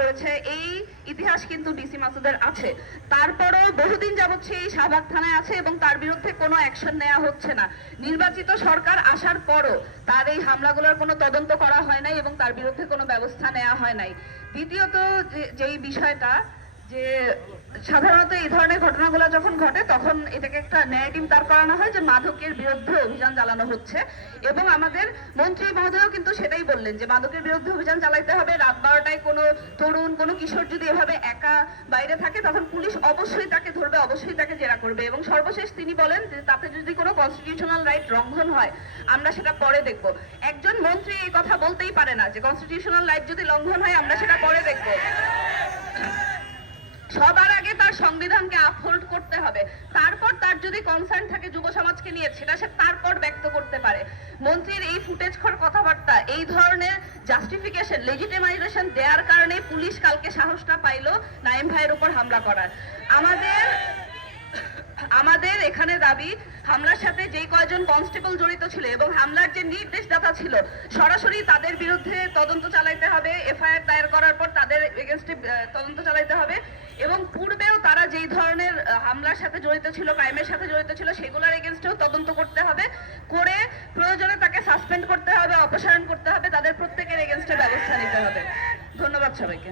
করেছে, এই ইতিহাস কিন্তু ডিসি মাসুদের আছে। তারপরও বহুদিন যাবৎ সেই শাহবাগ থানায় আছে এবং তার বিরুদ্ধে কোনো অ্যাকশন নেওয়া হচ্ছে না। নির্বাচিত সরকার আসার পরও তার এই হামলাগুলোর কোনো তদন্ত করা হয় নাই এবং তার বিরুদ্ধে কোনো ব্যবস্থা নেওয়া হয় নাই। দ্বিতীয়ত যেই বিষয়টা, যে সাধারণত এই ধরনের ঘটনাগুলো যখন ঘটে তখন এটাকে একটা ন্যারেটিভ দাঁড় করানো হয় যে মাদকের বিরুদ্ধে অভিযান চালানো হচ্ছে, এবং আমাদের মন্ত্রী মহোদয়ও কিন্তু সেটাই বললেন যে মাদকের বিরুদ্ধে অভিযান চালাইতে হবে। রাত 12টায় কোনো তরুণ, কোনো কিশোর যদি এভাবে একা বাইরে থাকে তখন পুলিশ অবশ্যই তাকে ধরবে, অবশ্যই তাকে জেরা করবে। এবং সর্বশেষ তিনি বলেন যে তাতে যদি কোনো কনস্টিটিউশনাল রাইট লঙ্ঘন হয় আমরা সেটা পরে দেখব। একজন মন্ত্রী এই কথা বলতেই পারে না যে কনস্টিটিউশনাল রাইট যদি লঙ্ঘন হয় আমরা সেটা পরে দেখব। সবার আগে তার সংবিধানকে আপহোল্ড করতে হবে, তারপর তার যদি কনসার্ন থাকে যুব সমাজকে নিয়ে সেটা সে তারপর ব্যক্ত করতে পারে। মন্ত্রীর এই ফুটেজ খোর কথাবার্তা, এই ধরনের জাস্টিফিকেশন, লেজিটিমাইজেশন দেওয়ার কারণে পুলিশ কালকে সাহসটা পাইলো নাইম ভাইয়ের উপর হামলা করার। আমাদের এখানে দাবি, হামলার সাথে যে কয়জন কনস্টেবল জড়িত ছিল এবং হামলার যে নির্দেশদাতা ছিল সরাসরি তাদের বিরুদ্ধে তদন্ত চালাইতে হবে। এফআইআর দায়ের করার পর তাদের এগেইনস্টে তদন্ত চালাইতে হবে এবং পূর্বেও তারা যেই ধরনের হামলার সাথে জড়িত ছিল, ক্রাইমের সাথে জড়িত ছিল, সেগুলোর এগেইনস্টেও তদন্ত করতে হবে, করে প্রয়োজনে তাকে সাসপেন্ড করতে হবে, অপসারণ করতে হবে, তাদের প্রত্যেকের এগেইনস্টে ব্যবস্থা নিতে হবে। ধন্যবাদ সবাইকে।